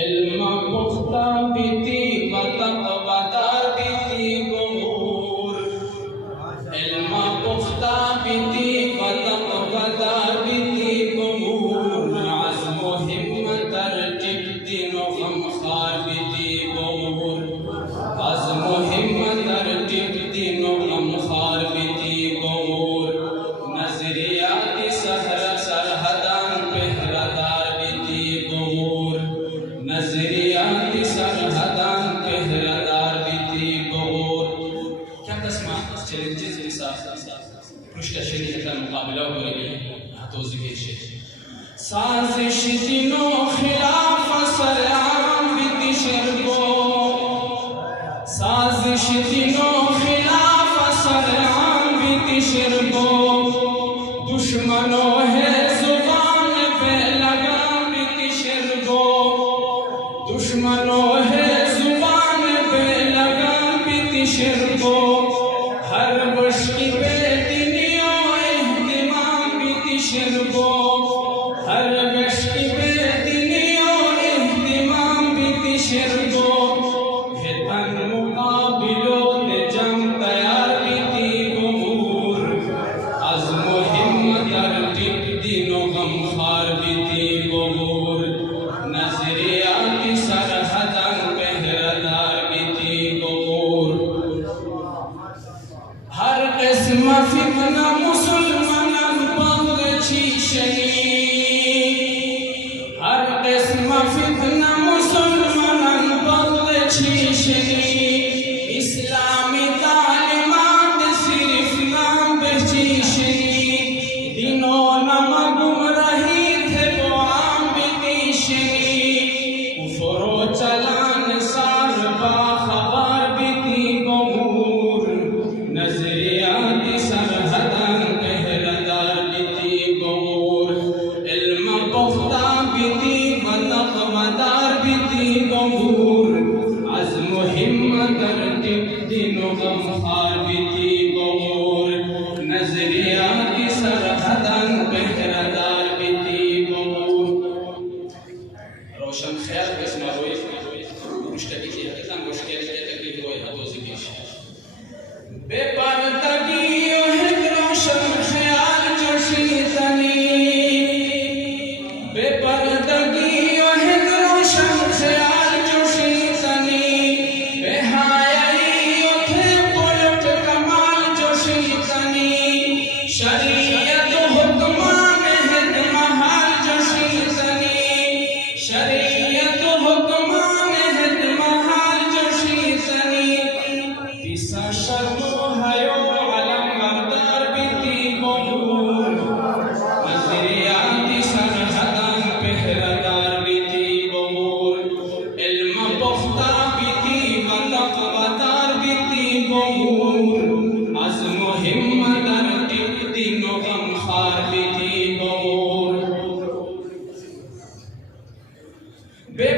علم پختہ بیتی و تقوی دار بیتی گمور علم پختہ بیتی و تقوی دار بیتی گمور عزم و ہمت ترتیب دین و غمخوار بیتی گمور عزم و ہمت ترتیب دین و غمخوار بیتی گمور نظریات سحر سرحدان پہرادار بیتی گمور نظریات سرحدان پہرادار بیتی گمور کیا قسمہ چیلنجز کے ساتھ پرشتہ شریعت کا مقابلہ ہو رہی ہے توضیح شیخ سازش دینوں خلاف سرعام بیتی شربو سازش دینوں خلاف سرعام بیتی شربو دشمنوں ہے زبان پہ لگام بیتی شربو دشمنوں ہے زبان پہ لگام بیتی شربو ہر مشکی پہ دنیا اہتمام بیتی شربو ہر مشکی پہ دنیا اہتمام بیتی شربو تن مقابلوں تے جنگ تیار بیتی گمور عزم و ہمت ترتیب دین و غمخوار بیتی گمور نظریات سرحدان پہرادار بیتی گمور ہر قسم فتنہ مسلمانان بغض چی شنید ہر قسم فتنہ مسلمانان بغض چی شنید اسلامی تعلیمات صرف نام بچی شنید دینوں نما گمراہی تھے وہ عام بیتی شنید کفر و چلان سار باخبر بیتی گمور نظریات سرحدان پہرادار بیتی گمور علم پختہ بیتی و تقوی دار بیتی گمور عزم و ہمت ترتیب دین و غمخوار بیتی گمور نظریات سرحدان پہرادار بیتی گمور روشن خیال قسم روی مشتبه کی حقیقتا مشکل کے تکلیف روی حدوزی کیش بے پردگی و حد روشن خیال جوشیتنی بے پردگی و حد روشن خیال جوشیتنی بے حیائی و تھے پلٹ کمال جوشیتنی شریعت و حکمان حد محال جوشیتنی شریعت و حکمان حد محال جوشیتنی پیسا شرم و حیو علم بردار بیتی گمور نظریات سرحدان پہرادار بیتی گمور علم پختہ بیتی و تقوی دار بیتی گمور عزم و ہمت ترتیب دین و غمخوار بیتی گمور بے